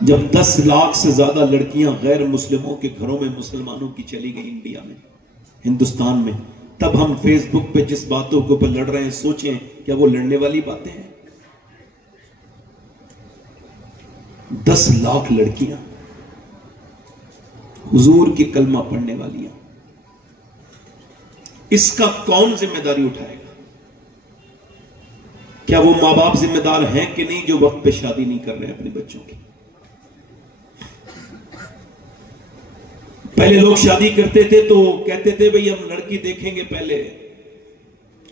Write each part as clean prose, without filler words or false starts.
جب 10 لاکھ سے زیادہ لڑکیاں غیر مسلموں کے گھروں میں مسلمانوں کی چلی گئی انڈیا میں، ہندوستان میں، تب ہم فیس بک پہ جس باتوں کو لڑ رہے ہیں سوچیں کیا وہ لڑنے والی باتیں ہیں؟ 10 لاکھ لڑکیاں حضور کی کلمہ پڑھنے والی ہیں، اس کا کون ذمہ داری اٹھائے گا؟ کیا وہ ماں باپ ذمہ دار ہیں کہ نہیں جو وقت پہ شادی نہیں کر رہے ہیں اپنے بچوں کی؟ پہلے لوگ شادی کرتے تھے تو کہتے تھے بھئی ہم لڑکی دیکھیں گے پہلے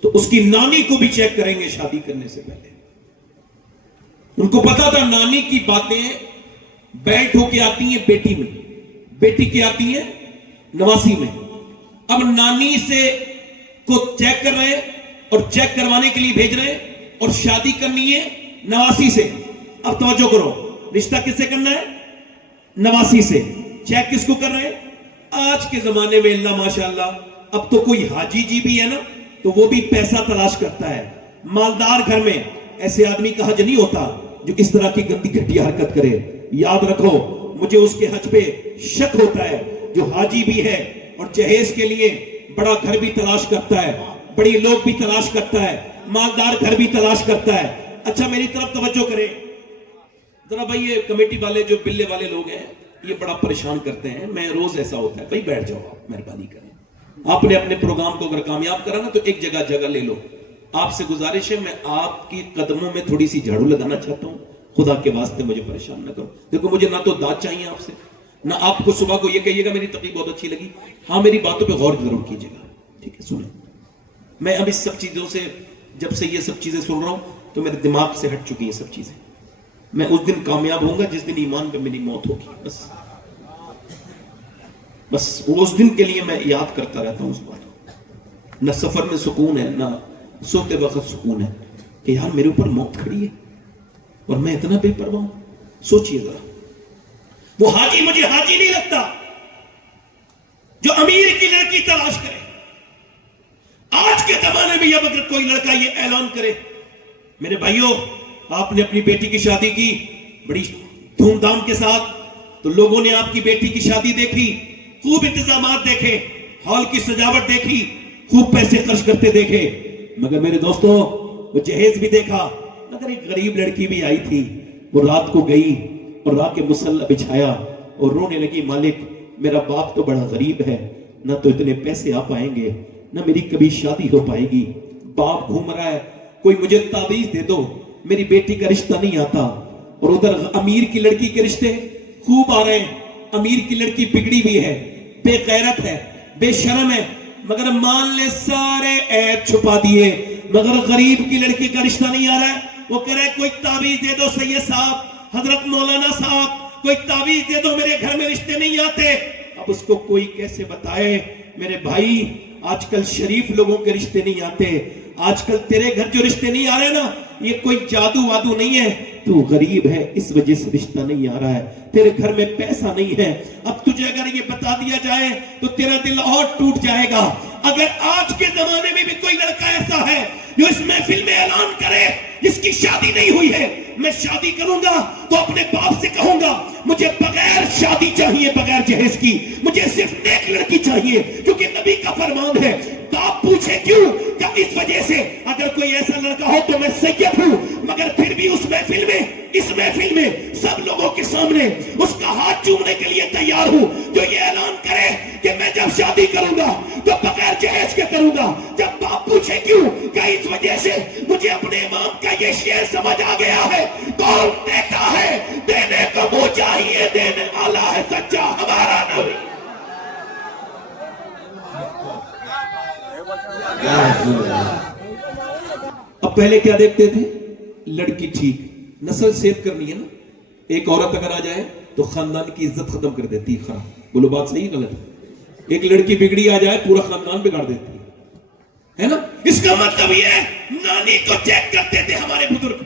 تو اس کی نانی کو بھی چیک کریں گے شادی کرنے سے پہلے۔ ان کو پتا تھا نانی کی باتیں بیلٹ ہو کے آتی ہیں بیٹی میں، بیٹی کی آتی ہیں نواسی میں۔ اب نانی سے کو چیک کر رہے ہیں اور چیک کروانے کے لیے بھیج رہے ہیں اور شادی کرنی ہے نواسی سے۔ اب توجہ کرو، رشتہ کس سے کرنا ہے؟ نواسی سے۔ چیک کس کو کر رہے ہیں؟ آج کے زمانے میں اللہ ماشاءاللہ اب تو کوئی حاجی جی بھی ہے نا تو وہ بھی پیسہ تلاش کرتا ہے۔ مالدار گھر میں ایسے آدمی کا حج نہیں ہوتا جو اس طرح کی گندی گھٹیا حرکت کرے۔ یاد رکھو، مجھے اس کے حج پہ شک ہوتا ہے جو حاجی بھی ہے اور جہیز کے لیے بڑا گھر بھی تلاش کرتا ہے، بڑی لوگ بھی تلاش کرتا ہے، مالدار گھر بھی تلاش کرتا ہے۔ اچھا میری طرف توجہ کریں ذرا بھائی، یہ کمیٹی والے جو بلے والے لوگ ہیں یہ بڑا پریشان کرتے ہیں، میں روز ایسا ہوتا ہے بھائی بیٹھ جاؤ، آپ مہربانی کریں، آپ نے اپنے پروگرام کو اگر کامیاب کرا نا تو ایک جگہ لے لو۔ آپ سے گزارش ہے، میں آپ کی قدموں میں تھوڑی سی جھاڑو لگانا چاہتا ہوں، خدا کے واسطے مجھے پریشان نہ کرو۔ دیکھو مجھے نہ تو داد چاہیے آپ سے، نہ آپ کو صبح کو یہ کہیے گا میری تقریر بہت اچھی لگی، ہاں میری باتوں پہ غور ضرور کیجیے گا، ٹھیک ہے؟ سنیں، میں اب اس سب چیزوں سے جب سے یہ سب چیزیں سن رہا ہوں تو میرے دماغ سے ہٹ چکی ہیں سب چیزیں۔ میں اس دن کامیاب ہوں گا جس دن ایمان پہ میری موت ہوگی، بس اس دن کے لیے میں یاد کرتا رہتا ہوں اس بات کو۔ نہ سفر میں سکون ہے، نہ سوتے وقت سکون ہے کہ یار میرے اوپر موت کھڑی ہے اور میں اتنا بے پرواہ ہوں۔ سوچئے ذرا، وہ حاجی مجھے حاجی نہیں لگتا جو امیر کی لڑکی تلاش کرے۔ آج کے زمانے میں اب اگر کوئی لڑکا یہ اعلان کرے میرے بھائیوں آپ نے اپنی بیٹی کی شادی کی بڑی دھوم دھام کے ساتھ، تو لوگوں نے آپ کی بیٹی کی شادی دیکھی، خوب انتظامات دیکھے، ہال کی سجاوٹ دیکھی، خوب پیسے خرچ کرتے دیکھے، مگر میرے دوستوں وہ جہیز بھی دیکھا، مگر ایک غریب لڑکی بھی آئی تھی، وہ رات کو گئی اور رات کے مصلی بچھایا اور رونے لگی، مالک میرا باپ تو بڑا غریب ہے، نہ تو اتنے پیسے آ پائیں گے، نہ میری کبھی شادی ہو پائے گی، باپ گھوم رہا ہے، کوئی مجھے تعویذ دے دو، میری بیٹی کا رشتہ نہیں آتا۔ اور ادھر امیر کی لڑکی کے رشتے خوب آ رہے ہیں، امیر کی لڑکی بگڑی بھی ہے، بے غیرت ہے، بے شرم ہے، مگر مال نے سارے عیب چھپا دیے، مگر غریب کی لڑکی کا رشتہ نہیں آ رہا ہے۔ وہ کہہ رہے کوئی تعویذ دے دو سید صاحب، حضرت مولانا صاحب کوئی تعویذ دے دو، میرے گھر میں رشتے نہیں آتے۔ اب اس کو کوئی کیسے بتائے میرے بھائی، آج کل شریف لوگوں کے رشتے نہیں آتے، آج کل تیرے گھر جو رشتے نہیں آ رہے نا یہ کوئی جادو وادو نہیں ہے، تو غریب ہے اس وجہ سے رشتہ نہیں آ رہا ہے، تیرے گھر میں پیسہ نہیں ہے۔ اب تجھے اگر یہ بتا دیا جائے تو تیرا دل اور ٹوٹ جائے گا۔ اگر آج کے زمانے میں بھی کوئی لڑکا ایسا ہے جو اس محفل میں اعلان کرے جس کی شادی نہیں ہوئی ہے میں شادی کروں گا تو اپنے باپ سے کہوں گا مجھے بغیر شادی چاہیے، بغیر جہیز کی، مجھے صرف نیک لڑکی چاہیے، کیونکہ نبی کا فرمان ہے۔ باپ پوچھے کیوں؟ کہ اس وجہ سے اگر کوئی ایسا لڑکا ہو تو میں سید ہوں، مگر پھر بھی اس محفل میں سب لوگوں کے سامنے اس کا ہاتھ چومنے کے لیے تیار ہوں جو یہ اعلان کرے کہ میں جب شادی کروں گا تو بغیر جہیز کے کروں گا۔ جب باپ پوچھے کیوں؟ کہ اس وجہ سے مجھے اپنے امام کا یہ شعر سمجھ آ گیا ہے، کون دیتا ہے دینے کو وہ چاہیے، دینے والا ہے سچا ہمارا نبی۔ اب پہلے کیا دیکھتے تھے؟ لڑکی ٹھیک، نسل سیو کرنی ہے نا، ایک عورت اگر آ جائے تو خاندان کی عزت ختم کر دیتی ہے، خراب، بولو بات صحیح غلط؟ ایک لڑکی بگڑی آ جائے پورا خاندان بگاڑ دیتی ہے نا۔ اس کا مطلب یہ ہے نانی کو چیک کرتے تھے ہمارے بزرگ،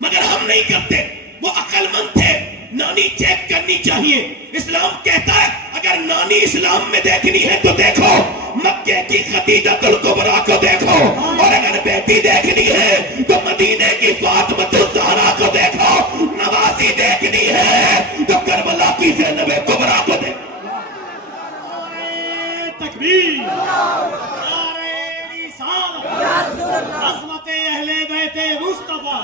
مگر ہم نہیں کرتے، وہ عقل مند تھے، نانی چیک کرنی چاہیے۔ اسلام کہتا ہے اگر نانی اسلام میں دیکھنی ہے تو دیکھو، مکے کی خدیجۃ الکبریٰ کو دیکھو، اور اگر بیٹی دیکھنی ہے تو مدینے کی فاطمۃ الزہرا کو دیکھو، نواسی دیکھنی ہے عظمت اہل بیت مصطفیٰ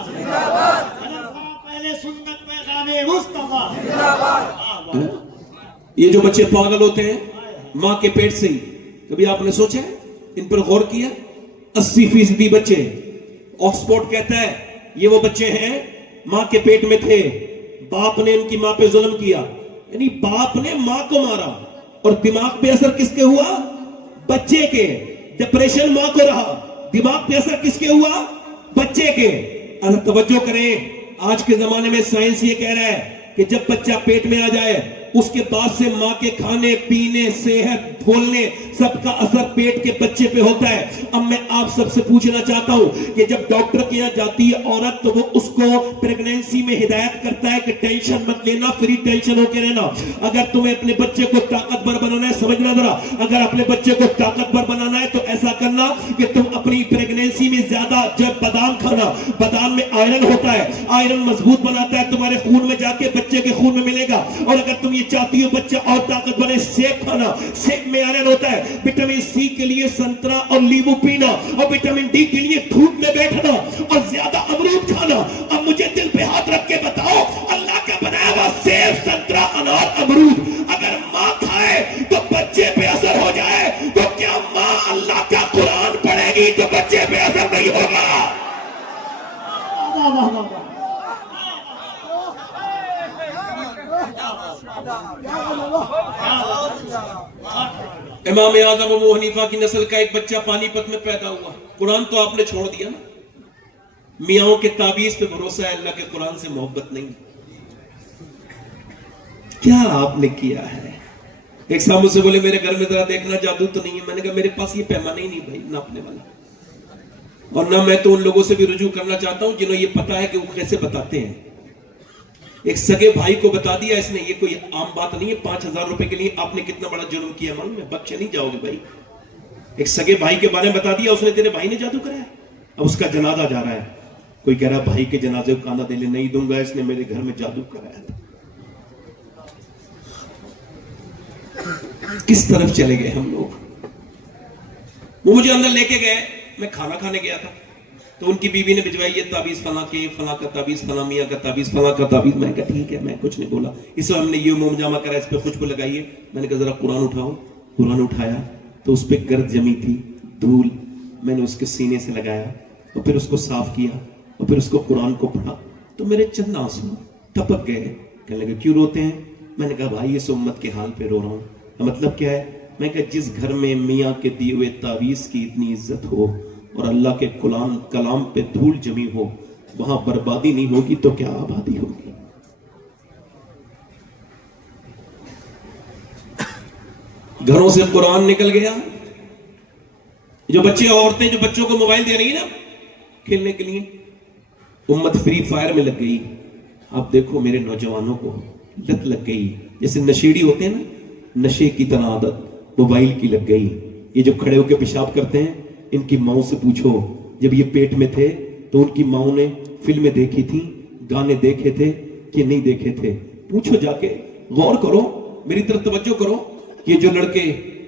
پہلے سنت پیغام مصطفیٰ. یہ جو بچے پاگل ہوتے ہیں ماں کے پیٹ سے ہی، کبھی آپ نے سوچا ہے ان پر غور کیا؟ 80% بچے، آکسفورڈ کہتا ہے یہ وہ بچے ہیں ماں کے پیٹ میں تھے، باپ نے ان کی ماں پہ ظلم کیا، یعنی باپ نے ماں کو مارا، اور دماغ پہ اثر کس کے ہوا؟ بچے کے. ڈپریشن ماں کو رہا، دماغ پہ اثر کس کے ہوا؟ بچے کے. اللہ توجہ کریں، آج کے زمانے میں سائنس یہ کہہ رہا ہے کہ جب بچہ پیٹ میں آ جائے اس کے بعد سے ماں کے کھانے پینے صحت بولنے سب کا اثر پیٹ کے بچے پہ ہوتا ہے. اب میں آپ سب سے پوچھنا چاہتا ہوں کہ جب ڈاکٹر کے یہاں جاتی ہے عورت تو وہ اس کو پریگنینسی میں ہدایت کرتا ہے کہ ٹینشن مت لینا، فری ٹینشن ہو کے رہنا. اگر تمہیں اپنے بچے کو طاقتور بنانا ہے، سمجھنا ذرا، اگر اپنے بچے کو طاقتور بنانا ہے تو ایسا کرنا کہ تم اپنی پریگنینسی میں زیادہ جب بادام کھانا، بادام میں آئرن ہوتا ہے، آئرن مضبوط بناتا ہے، تمہارے خون میں جا کے بچے کے خون میں ملے گا. اور اگر تم یہ چاہتی ہو بچہ اور طاقت بنے، سیب کھانا، سیب میں آئرن ہوتا ہے. وٹامن سی کے لیے سنترا اور لیمو پینا، اور وٹامن ڈی کے لیے دھوپ میں بیٹھنا اور زیادہ امرود کھانا. اب مجھے دل پہ ہاتھ رکھ کے بتاؤ، اللہ کا بنایا ہوا سیب، سنترا، انار، امرود اگر ماں کھائے تو بچے پہ اثر ہو جائے تو کیا ماں اللہ کا قرآن پڑھے گی تو بچے پہ اثر نہیں ہوگا؟ امام اعظم ابو حنیفہ کی نسل کا ایک بچہ پانی پت میں پیدا ہوا. قرآن تو آپ نے چھوڑ دیا نا. میاں کے تعویذ پہ بھروسہ ہے، اللہ کے قرآن سے محبت نہیں. کیا آپ نے کیا ہے؟ ایک صاحب مجھ سے بولے میرے گھر میں ذرا دیکھنا جادو تو نہیں ہے. میں نے کہا میرے پاس یہ پیمانہ ہی نہیں بھائی ناپنے والا، اور نہ میں تو ان لوگوں سے بھی رجوع کرنا چاہتا ہوں جنہوں یہ پتا ہے کہ وہ کیسے بتاتے ہیں. ایک سگے بھائی کو بتا دیا اس نے، یہ کوئی عام بات نہیں ہے. 5,000 روپے کے لیے آپ نے کتنا بڑا جرم کیا معلوم ہے؟ بخشے نہیں جاؤ گے بھائی. ایک سگے بھائی کے بارے میں بتا دیا اس نے، تیرے بھائی نے جادو کرایا. اب اس کا جنازہ جا رہا ہے، کوئی کہہ رہا بھائی کے جنازے کو کانا دے لے. نہیں دوں گا، اس نے میرے گھر میں جادو کرایا تھا. کس طرف چلے گئے ہم لوگ؟ وہ مجھے اندر لے کے گئے، میں کھانا کھانے گیا تھا تو ان کی بیوی نے بھجوائی یہ تعویذ فلاں کے، فلاں کا تعویذ، فلاں میاں کا تعویذ، فلاں کا تعویذ. میں کہا ٹھیک ہے، میں کچھ نہیں بولا. اس وقت ہم نے یہ موم جامہ کرا، اس پہ خوشبو لگائیے. میں نے کہا ذرا قرآن اٹھاؤ. قرآن اٹھایا تو اس پہ گرد جمی تھی، دھول. میں نے اس کے سینے سے لگایا اور پھر اس کو صاف کیا اور پھر اس کو قرآن کو پڑھا تو میرے چند آنسو ٹپک گئے. کہنے لگے کیوں روتے ہیں؟ میں نے کہا بھائی اس امت کے حال پہ رو رہا ہوں. مطلب کیا ہے؟ میں کہا جس گھر میں میاں کے دیے ہوئے تعویذ کی اتنی عزت ہو اور اللہ کے کلام پہ دھول جمی ہو، وہاں بربادی نہیں ہوگی تو کیا آبادی ہوگی؟ گھروں سے قرآن نکل گیا. جو بچے عورتیں جو بچوں کو موبائل دے رہی ہیں نا کھیلنے کے لیے، امت فری فائر میں لگ گئی. آپ دیکھو میرے نوجوانوں کو لت لگ گئی، جیسے نشیڑی ہوتے ہیں نا، نشے کی طرح عادت موبائل کی لگ گئی. یہ جو کھڑے ہو کے پیشاب کرتے ہیں ان کی ماؤں سے پوچھو جب یہ پیٹ میں تھے تو ان کی ماؤں نے فلمیں دیکھی تھی، گانے دیکھے تھے کہ نہیں دیکھے تھے؟ پوچھو جا کے، غور کرو، میری طرف توجہ کرو. یہ جو لڑکے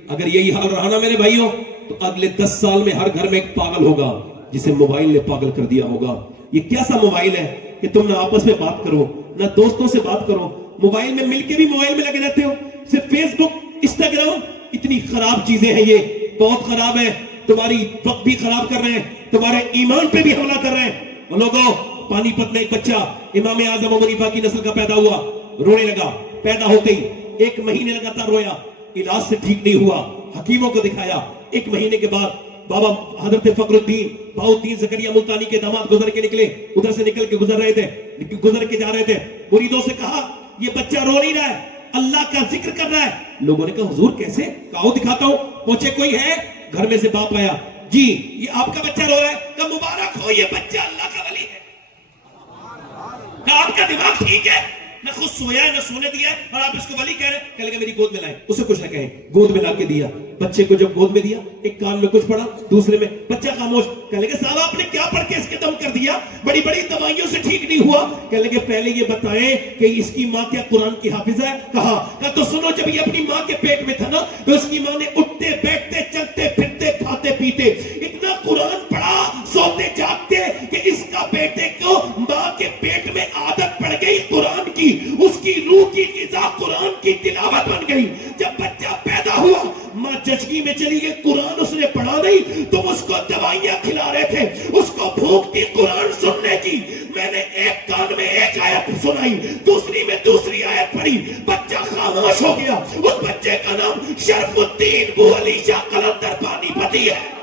اگر یہی حال رہا نا میرے بھائیوں تو اگلے 10 سال میں ہر گھر میں ایک پاگل ہوگا جسے موبائل نے پاگل کر دیا ہوگا. یہ کیسا موبائل ہے کہ تم نہ آپس میں بات کرو نہ دوستوں سے بات کرو، موبائل میں مل کے بھی موبائل میں لگے رہتے ہو. صرف فیس بک، انسٹاگرام، اتنی خراب چیزیں ہیں، یہ بہت خراب ہے. تمہاری وقت بھی خراب کر رہے ہیں، تمہارے ایمان پہ بھی حملہ کر رہے ہیں. اور لوگوں، پانی پت میں ایک بچہ امام اعظم ابو حنیفہ کی نسل کا پیدا ہوا، رونے لگا. پیدا ہوتے ہی 1 مہینے لگاتار رویا، علاج سے ٹھیک نہیں ہوا، حکیموں کو دکھایا. 1 مہینے کے بعد بابا حضرت فخر الدین بہاؤالدین زکریا ملتانی کے داماد گزر کے نکلے. ادھر سے نکل کے گزر کے جا رہے تھے. مریدوں سے کہا یہ بچہ رو نہیں رہا ہے، اللہ کا ذکر کر رہا ہے. لوگوں نے کہا حضور کیسے؟ کہا دکھاتا ہوں. پہنچے، کوئی ہے؟ گھر میں سے باپ آیا. جی یہ آپ کا بچہ رو رہا ہے. کہا مبارک ہو، یہ بچہ اللہ کا ولی ہے. کہا آپ کا دماغ ٹھیک ہے؟ نہ خود سویا ہے نہ سونے دیا ہے اور آپ اس کو ولی کہہ رہے ہیں. کہنے لگے میری گود میں لائیں. اسے کچھ نہ کہیں، گود میں لا کے دیا. بچے کو جب گود میں دیا، ایک کان میں کچھ پڑا، دوسرے میں. بچہ خاموش. کہنے لگے صاحب آپ نے کیا پڑھ کے اس کے دم کر دیا؟ بڑی بڑی دوائیوں سے ٹھیک نہیں ہوا. کہنے لگے پہلے یہ بتائیں کہ اس کی ماں کیا قرآن کی حافظ ہے؟ کہا تو سنو، جب یہ اپنی ماں کے پیٹ میں تھا نا تو اس کی ماں نے اٹھتے بیٹھتے چلتے پھرتے کھاتے پیتے اتنا قرآن پڑھا، بیٹے کو ماں کے پیٹ میں عادت پڑ گئی قرآن کی، اس کی روح کی غذا قرآن کی تلاوت بن گئی. جب بچہ پیدا ہوا ماں جچگی میں چلی گئی، قرآن اس نے پڑھا نہیں، تم اس کو دوائیاں کھلا رہے تھے، اس کو بھوک تھی قرآن سننے کی. میں نے ایک کان میں ایک آیت سنائی، دوسری میں دوسری آیت پڑھی، بچہ خاموش ہو گیا. اس بچے کا نام شرف الدین بو علی شاہ قلندر پانی پتی ہے.